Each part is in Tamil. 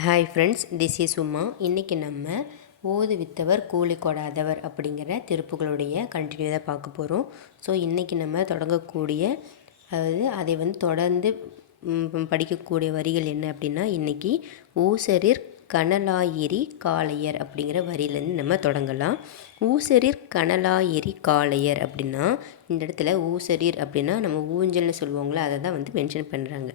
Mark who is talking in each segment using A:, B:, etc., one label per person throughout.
A: Hi friends this is Uma இன்றைக்கி நம்ம ஓது வித்தவர் கூலி கொடாதவர் அப்படிங்கிற திருப்புகளுடைய கண்டினியூ தான் பார்க்க போகிறோம் ஸோ இன்றைக்கி நம்ம தொடங்கக்கூடிய அதாவது அதை வந்து தொடர்ந்து படிக்கக்கூடிய வரிகள் என்ன அப்படின்னா இன்றைக்கி ஊசரிர் கனலாயிரி காளையர் அப்படிங்கிற வரியிலேருந்து நம்ம தொடங்கலாம். ஊசரிர் கனலாயிரி காளையர் அப்படின்னா இந்த இடத்துல ஊசரீர் அப்படின்னா நம்ம ஊஞ்சல்னு சொல்லுவாங்களே அதை தான் வந்து மென்ஷன் பண்ணுறாங்க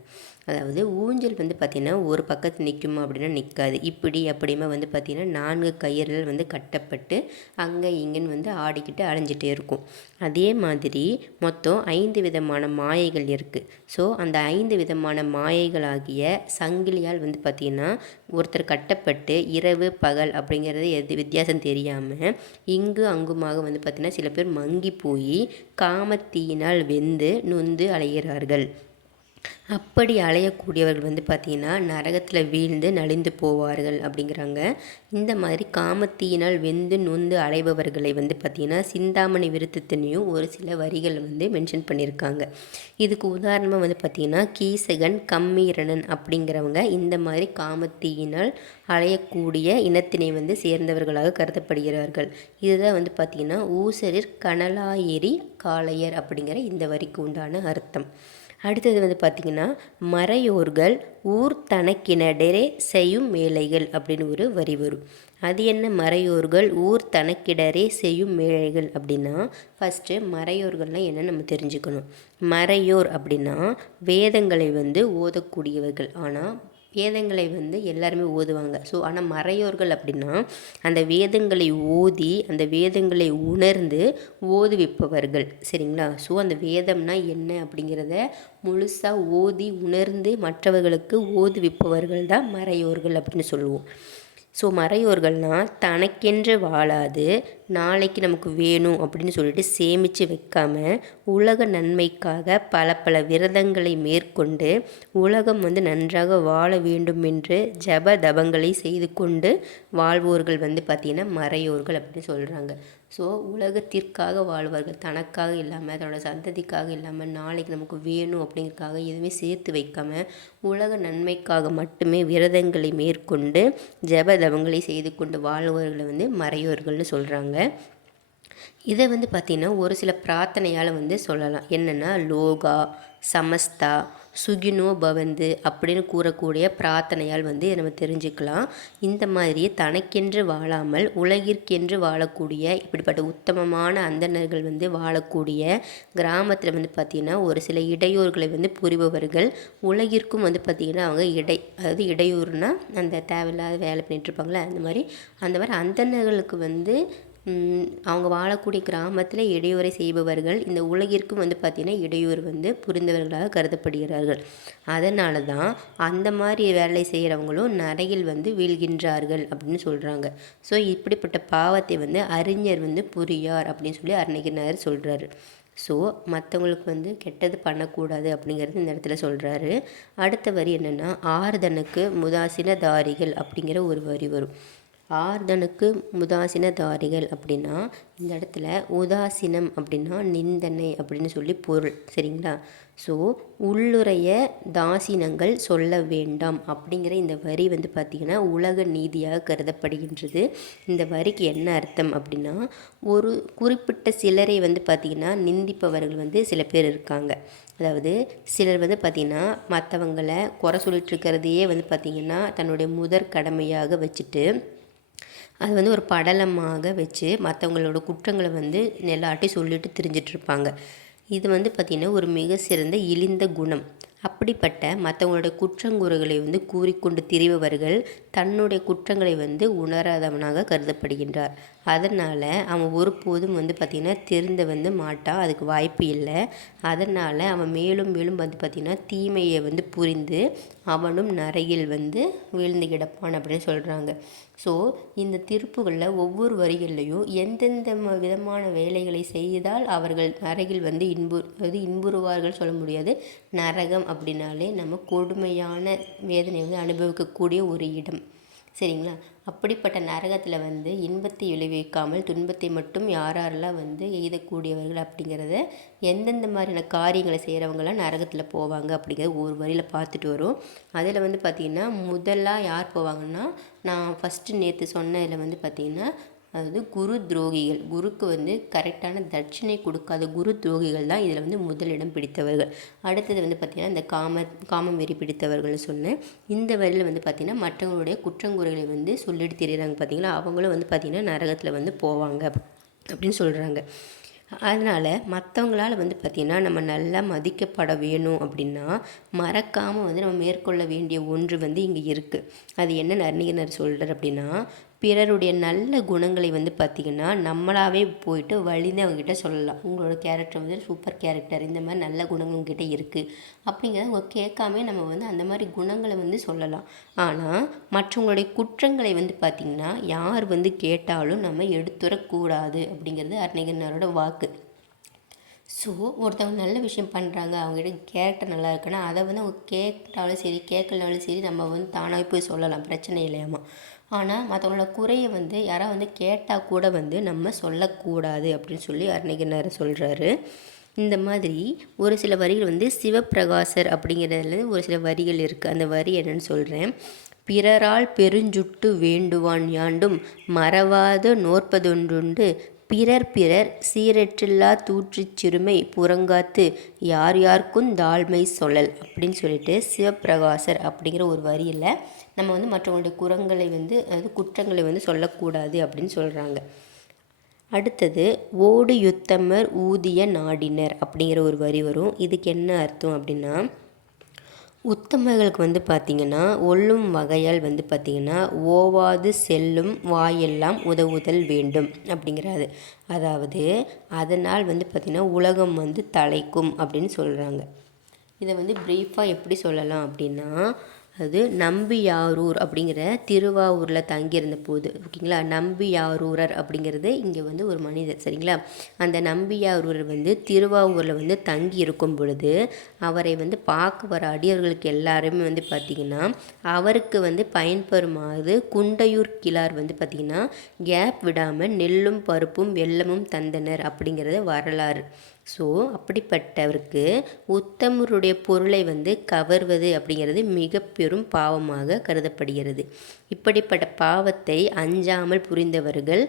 A: அதாவது ஊஞ்சல் வந்து பார்த்திங்கன்னா ஒரு பக்கத்து நிற்குமா அப்படின்னா நிற்காது இப்படி அப்படியுமா வந்து பார்த்திங்கன்னா நான்கு கயிறுகள் வந்து கட்டப்பட்டு அங்கே இங்கேன்னு வந்து ஆடிக்கிட்டு அலைஞ்சிட்டே இருக்கும். அதே மாதிரி மொத்தம் ஐந்து விதமான மாயைகள் இருக்குது ஸோ அந்த ஐந்து விதமான மாயைகளாகிய சங்கிலியால் வந்து பார்த்திங்கன்னா ஒருத்தர் கட்டப்பட்டு இரவு பகல் அப்படிங்கிறது எது வித்தியாசம் தெரியாமல் இங்கு அங்குமாக வந்து பார்த்திங்கன்னா சில பேர் மங்கி போய் காமத்தீயினால் வெந்து நொந்து அலைகிறார்கள். அப்படி அலையக்கூடியவர்கள் வந்து பார்த்திங்கன்னா நரகத்தில் வீழ்ந்து நலிந்து போவார்கள் அப்படிங்கிறாங்க. இந்த மாதிரி காமத்தீயினால் வெந்து நொந்து அலைபவர்களை வந்து பார்த்திங்கன்னா சிந்தாமணி விருத்தத்தினையும் ஒரு சில வரிகள் வந்து மென்ஷன் பண்ணியிருக்காங்க. இதுக்கு உதாரணமாக வந்து பார்த்திங்கன்னா கீசகன் கம்மீரணன் அப்படிங்கிறவங்க இந்த மாதிரி காமத்தீயினால் அலையக்கூடிய இனத்தினை வந்து சேர்ந்தவர்களாக கருதப்படுகிறார்கள். இதுதான் வந்து பார்த்திங்கன்னா ஊசரிர் கனலாயேரி காளையர் அப்படிங்கிற இந்த வரிக்கு உண்டான அர்த்தம். அடுத்தது வந்து பார்த்திங்கன்னா மறையோர்கள் ஊர் தனக்கினடரே செய்யும் வேலைகள் அப்படின்னு ஒரு வரி வரும். அது என்ன? மறையோர்கள் ஊர் தனக்கிடரே செய்யும் வேலைகள் அப்படின்னா ஃபஸ்ட்டு மறையோர்கள்னால் என்ன நம்ம தெரிஞ்சுக்கணும். மறையோர் அப்படின்னா வேதங்களை வந்து ஓதக்கூடியவர்கள். ஆனால் வேதங்களை வந்து எல்லாருமே ஓதுவாங்க. ஸோ ஆனால் மறையோர்கள் அப்படின்னா அந்த வேதங்களை ஓதி அந்த வேதங்களை உணர்ந்து ஓதுவிப்பவர்கள் சரிங்களா? ஸோ அந்த வேதம்னா என்ன அப்படிங்கிறத முழுசாக ஓதி உணர்ந்து மற்றவர்களுக்கு ஓதுவிப்பவர்கள் தான் மறையோர்கள் அப்படின்னு சொல்லுவோம். ஸோ மறையோர்கள்னால் தனக்கென்று வாழாது நாளைக்கு நமக்கு வேணும் அப்படின்னு சொல்லிட்டு சேமித்து வைக்காமல் உலக நன்மைக்காக பல பல விரதங்களை மேற்கொண்டு உலகம் வந்து நன்றாக வாழ வேண்டும் என்று ஜப தபங்களை செய்து கொண்டு வாழ்வோர்கள் வந்து பார்த்திங்கன்னா மறையோர்கள் அப்படின்னு சொல்கிறாங்க ஸோ உலகத்திற்காக வாழ்வார்கள். தனக்காக இல்லாமல் தன்னோட சந்ததிக்காக இல்லாமல் நாளைக்கு நமக்கு வேணும் அப்படிங்கிறதுக்காக எதுவுமே சேர்த்து வைக்காமல் உலக நன்மைக்காக மட்டுமே விரதங்களை மேற்கொண்டு ஜப தவங்களை செய்து கொண்டு வாழ்வர்களை வந்து மறையோர்கள்னு சொல்கிறாங்க இதை வந்து பார்த்திங்கன்னா ஒரு சில பிரார்த்தனையால் வந்து சொல்லலாம். என்னென்னா லோகா சமஸ்தா சுகினோ பவந்து அப்படின்னு கூறக்கூடிய பிரார்த்தனையால் வந்து நம்ம தெரிஞ்சுக்கலாம். இந்த மாதிரி தனக்கென்று வாழாமல் உலகிற்கென்று வாழக்கூடிய இப்படிப்பட்ட உத்தமமான அந்தணர்கள் வந்து வாழக்கூடிய கிராமத்தில் வந்து பார்த்திங்கன்னா ஒரு சில இடையூறுகளை வந்து புரிபவர்கள் உலகிற்கும் வந்து பார்த்திங்கன்னா அவங்க இடை அதாவது இடையூறுனா அந்த தேவையில்லாத வேலை பண்ணிகிட்ருப்பாங்களே அந்த மாதிரி. அந்த மாதிரி அந்தணர்களுக்கு வந்து அவங்க வாழக்கூடிய கிராமத்தில் இடையூறை செய்பவர்கள் இந்த உலகிற்கும் வந்து பார்த்திங்கன்னா இடையூறு வந்து புரிந்தவர்களாக கருதப்படுகிறார்கள். அதனால தான் அந்த மாதிரி வேலை செய்கிறவங்களும் நரையில் வந்து வீழ்கின்றார்கள் அப்படின்னு சொல்கிறாங்க ஸோ இப்படிப்பட்ட பாவத்தை வந்து அறிஞர் வந்து புரியார் அப்படின்னு சொல்லி அருணகிரிநாதர் சொல்கிறாரு ஸோ மற்றவங்களுக்கு வந்து கெட்டது பண்ணக்கூடாது அப்படிங்கிறது இந்த இடத்துல சொல்கிறாரு அடுத்த வரி என்னென்னா ஆர்தனுக்கு முதாசின தாரிகள் அப்படிங்கிற ஒரு வரி வரும். ஆர்தனுக்கு முதாசினதாரிகள் அப்படின்னா இந்த இடத்துல உதாசீனம் அப்படின்னா நிந்தனை அப்படின்னு சொல்லி பொருள் சரிங்களா? ஸோ உள்ளுரைய தாசீனங்கள் சொல்ல வேண்டாம் அப்படிங்கிற இந்த வரி வந்து பார்த்திங்கன்னா உலக நீதியாக கருதப்படுகின்றது. இந்த வரிக்கு என்ன அர்த்தம் அப்படின்னா ஒரு குறிப்பிட்ட சிலரை வந்து பார்த்திங்கன்னா நிந்திப்பவர்கள் வந்து சில பேர் இருக்காங்க. அதாவது சிலர் வந்து பார்த்திங்கன்னா மற்றவங்களை குறை சொல்லிட்டு இருக்கிறதையே வந்து பார்த்திங்கன்னா தன்னுடைய முதற் கடமையாக வச்சுட்டு அது வந்து ஒரு படலமாக வச்சு மற்றவங்களோட குற்றங்களை வந்து எல்லாட்டையும் சொல்லிட்டு திரிஞ்சிட்ருப்பாங்க. இது வந்து பார்த்திங்கன்னா ஒரு மிக சிறந்த இழிந்த குணம். அப்படிப்பட்ட மற்றவங்களுடைய குற்றங்குறைகளை வந்து கூறிக்கொண்டு திரிபவர்கள் தன்னுடைய குற்றங்களை வந்து உணராதவனாக கருதப்படுகின்றார். அதனால் அவன் ஒருபோதும் வந்து பார்த்திங்கன்னா திருந்த வந்து மாட்டான் அதுக்கு வாய்ப்பு இல்லை. அதனால் அவன் மேலும் மேலும் வந்து பார்த்திங்கன்னா தீமையை வந்து புரிந்து அவனும் நரையில் வந்து வீழ்ந்து கிடப்பான் அப்படின்னு சொல்கிறாங்க ஸோ இந்த திருப்புகளில் ஒவ்வொரு வரிகள்லையும் எந்தெந்த விதமான வேலைகளை செய்தால் அவர்கள் நரகில் வந்து இன்பு அதாவது இன்புறுவார்கள் சொல்ல முடியாது. நரகம் அப்படின்னாலே நம்ம கொடுமையான வேதனை வந்து அனுபவிக்கக்கூடிய ஒரு இடம். சரிங்களா? அப்படிப்பட்ட நரகத்தில் வந்து இன்பத்தை விளைவிக்காமல் துன்பத்தை மட்டும் யார் யாரெல்லாம் வந்து எய்தக்கூடியவர்கள் அப்படிங்கிறத எந்தெந்த மாதிரியான காரியங்களை செய்கிறவங்களாம் நரகத்தில் போவாங்க அப்படிங்கிறத ஒரு வரியில் பார்த்துட்டு வரும். அதில் வந்து பார்த்திங்கன்னா முதலாக யார் போவாங்கன்னா நான் ஃபஸ்ட்டு நேற்று சொன்னதில் வந்து பார்த்திங்கன்னா அதாவது குரு துரோகிகள் குருக்கு வந்து கரெக்டான தட்சிணை கொடுக்காத குரு துரோகிகள் தான் இதில் வந்து முதலிடம் பிடித்தவர்கள். அடுத்தது வந்து பார்த்திங்கன்னா இந்த காம காமம் வெறி பிடித்தவர்கள்னு சொன்னேன். இந்த வரியில் வந்து பார்த்திங்கன்னா மற்றவங்களுடைய குற்றங்குறைகளை வந்து சொல்லிட்டு தெரியுறாங்க பார்த்திங்களா? அவங்களும் வந்து பார்த்திங்கன்னா நரகத்தில் வந்து போவாங்க அப்படின்னு சொல்கிறாங்க அதனால் மற்றவங்களால் வந்து பார்த்திங்கன்னா நம்ம நல்லா மதிக்கப்பட வேணும் அப்படின்னா மறக்காமல் வந்து நம்ம மேற்கொள்ள வேண்டிய ஒன்று வந்து இங்கே இருக்குது அது என்ன நர்ணிகனர் சொல்கிறார் அப்படின்னா பிறருடைய நல்ல குணங்களை வந்து பார்த்திங்கன்னா நம்மளாகவே போயிட்டு வழிந்து அவங்ககிட்ட சொல்லலாம். உங்களோட கேரக்டர் வந்து சூப்பர் கேரக்டர் இந்த மாதிரி நல்ல குணங்கள் உங்ககிட்ட இருக்குது அப்படிங்கிறத அவங்க கேட்காம நம்ம வந்து அந்த மாதிரி குணங்களை வந்து சொல்லலாம். ஆனால் மற்றவங்களுடைய குற்றங்களை வந்து பார்த்திங்கன்னா யார் வந்து கேட்டாலும் நம்ம எடுத்துடக்கூடாது அப்படிங்கிறது அருணகிரினாரோட வாக்கு. ஸோ ஒருத்தவங்க நல்ல விஷயம் பண்ணுறாங்க அவங்ககிட்ட கேரக்டர் நல்லா இருக்குன்னா அதை வந்து அவங்க கேட்டாலும் சரி கேட்கலனாலும் சரி நம்ம வந்து தானாகவே போய் சொல்லலாம். பிரச்சனை இல்லையாமா? ஆனால் மற்றவங்களோட குறையை வந்து யாராவது வந்து கேட்டால் கூட வந்து நம்ம சொல்லக்கூடாது அப்படின்னு சொல்லி அருணகிரினார் சொல்கிறாரு இந்த மாதிரி ஒரு சில வரிகள் வந்து சிவப்பிரகாசர் அப்படிங்கிறதுல ஒரு சில வரிகள் இருக்குது அந்த வரி என்னன்னு சொல்கிறேன் பிறரால் பெருஞ்சுட்டு வேண்டுவான் யாண்டும் மறவாத நோற்பதொன்றுண்டு பிறர் பிறர் சீரற்றில்லா தூற்றுச் சிறுமை புறங்காத்து யார் யாருக்கும் தாழ்மை சொல்லல் அப்படின்னு சொல்லிட்டு சிவப்பிரகாசர் அப்படிங்கிற ஒரு வரியில் நம்ம வந்து மற்றவங்களுடைய குரங்களை வந்து அதாவது குற்றங்களை வந்து சொல்லக்கூடாது அப்படின்னு சொல்கிறாங்க அடுத்தது ஓடு யுத்தமர் ஊதிய நாடினர் அப்படிங்கிற ஒரு வரி வரும். இதுக்கு என்ன அர்த்தம் அப்படின்னா உத்தமர்களுக்கு வந்து பார்த்திங்கன்னா ஒல்லும் வகையால் வந்து பார்த்திங்கன்னா ஓவாது செல்லும் வாயெல்லாம் உதவுதல் வேண்டும் அப்படிங்கிறாரு. அதாவது அதனால் வந்து பார்த்திங்கன்னா உலகம் வந்து தலைக்கும் அப்படின்னு சொல்கிறாங்க இதை வந்து ப்ரீஃபாக எப்படி சொல்லலாம் அப்படின்னா அது நம்பியாரூர் அப்படிங்கிற திருவாவூரில் தங்கியிருந்த போது ஓகேங்களா? நம்பியாரூரர் அப்படிங்கிறது இங்கே வந்து ஒரு மனிதர் சரிங்களா? அந்த நம்பியாரூரர் வந்து திருவாவூரில் வந்து தங்கி இருக்கும் பொழுது அவரை வந்து பார்க்க வர அடியவர்களுக்கு எல்லாருமே வந்து பார்த்திங்கன்னா அவருக்கு வந்து பயன்பெறுமாறு குண்டையூர் கிளார் வந்து பார்த்திங்கன்னா கேப் விடாமல் நெல்லும் பருப்பும் வெள்ளமும் தந்தனர் அப்படிங்கிறது வரலாறு. ஸோ அப்படிப்பட்டவருக்கு உத்தமருடைய பொருளை வந்து கவர்வது அப்படிங்கிறது மிக பெரும் பாவமாக கருதப்படுகிறது. இப்படிப்பட்ட பாவத்தை அஞ்சாமல் புரிந்தவர்கள்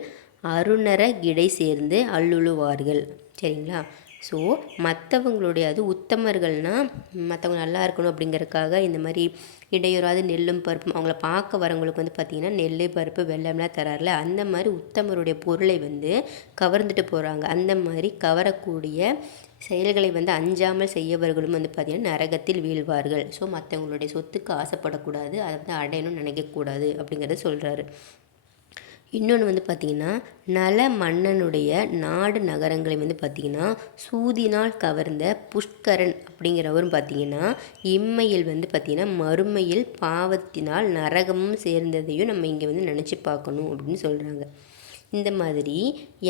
A: அருணர கிடை சேர்ந்து அல்லுழுவார்கள் சரிங்களா? ஸோ மற்றவங்களுடைய அது உத்தமர்கள்னால் மற்றவங்க நல்லா இருக்கணும் அப்படிங்கிறதுக்காக இந்த மாதிரி இடையூறாவது நெல்லும் பருப்பும் அவங்கள பார்க்க வரவங்களுக்கு வந்து பார்த்திங்கன்னா நெல் பருப்பு வெள்ளம்லாம் தராருல. அந்த மாதிரி உத்தமருடைய பொருளை வந்து கவர்ந்துட்டு போகிறாங்க அந்த மாதிரி கவரக்கூடிய செயல்களை வந்து அஞ்சாமல் செய்யவர்களும் வந்து பார்த்திங்கன்னா நரகத்தில் வீழ்வார்கள். ஸோ மற்றவங்களுடைய சொத்துக்கு ஆசைப்படக்கூடாது அதை வந்து அடையணும்னு நினைக்கக்கூடாது அப்படிங்கிறத சொல்கிறாரு இன்னொன்று வந்து பார்த்திங்கன்னா நல மன்னனுடைய நாடு நகரங்களை வந்து பார்த்திங்கன்னா சூதினால் கவர்ந்த புஷ்கரன் அப்படிங்கிறவரும் பார்த்திங்கன்னா இம்மையில் வந்து பார்த்திங்கன்னா மறுமையில் பாவத்தினால் நரகமும் சேர்ந்ததையும் நம்ம இங்கே வந்து நினச்சி பார்க்கணும் அப்படின்னு சொல்கிறாங்க இந்த மாதிரி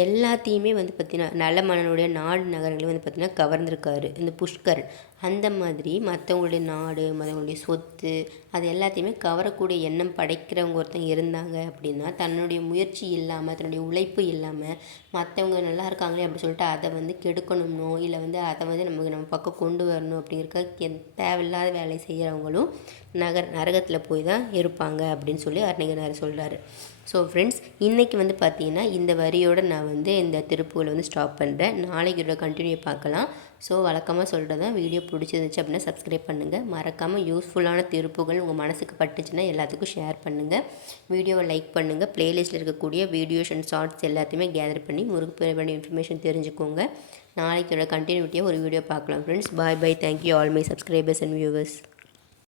A: எல்லாத்தையுமே வந்து பார்த்திங்கன்னா நல மன்னனுடைய நாடு நகரங்களையும் வந்து பார்த்திங்கன்னா கவர்ந்திருக்காரு. இந்த புஷ்கரன். அந்த மாதிரி மற்றவங்களுடைய நாடு மற்றவங்களுடைய சொத்து அது எல்லாத்தையுமே கவரக்கூடிய எண்ணம் படைக்கிறவங்க ஒருத்தங்க இருந்தாங்க அப்படின்னா தன்னுடைய முயற்சி இல்லாமல் தன்னுடைய உழைப்பு இல்லாமல் மற்றவங்க நல்லா இருக்காங்களே அப்படி சொல்லிட்டு அதை வந்து கெடுக்கணும்னோ இல்லை வந்து அதை வந்து நமக்கு நம்ம பக்கம் கொண்டு வரணும் அப்படிங்கிறக்க தேவையில்லாத வேலையை செய்கிறவங்களும் நகர் நரகத்தில் போய் தான் இருப்பாங்க அப்படின்னு சொல்லி அருணகிரிநாதர் சொல்கிறாரு ஸோ ஃப்ரெண்ட்ஸ் இன்றைக்கி வந்து பார்த்தீங்கன்னா இந்த வரியோடு நான் வந்து இந்த திருப்பூரில் வந்து ஸ்டாப் பண்ணுறேன் நாளைக்கு இதோட கண்டினியூ பார்க்கலாம். ஸோ வழக்கமாக சொல்கிறது தான் வீடியோ பிடிச்சிருந்துச்சு அப்படின்னா சப்ஸ்கிரைப் பண்ணுங்கள் மறக்காமல் யூஸ்ஃபுல்லான திருப்புகள் உங்கள் மனசுக்கு பட்டுச்சுன்னா எல்லாத்துக்கும் ஷேர் பண்ணுங்கள் வீடியோவை லைக் பண்ணுங்கள் ப்ளேலிஸ்ட்டில் இருக்கக்கூடிய வீடியோஸ் அண்ட் ஷார்ட்ஸ் எல்லாத்தையுமே கேதர் பண்ணி முறுக்கு வேண்டிய இன்ஃபர்மேஷன் தெரிஞ்சுக்கோங்க. நாளைக்கு கண்டினியூட்டியாக ஒரு வீடியோ பார்க்கலாம் friends bye bye thank you all my subscribers and viewers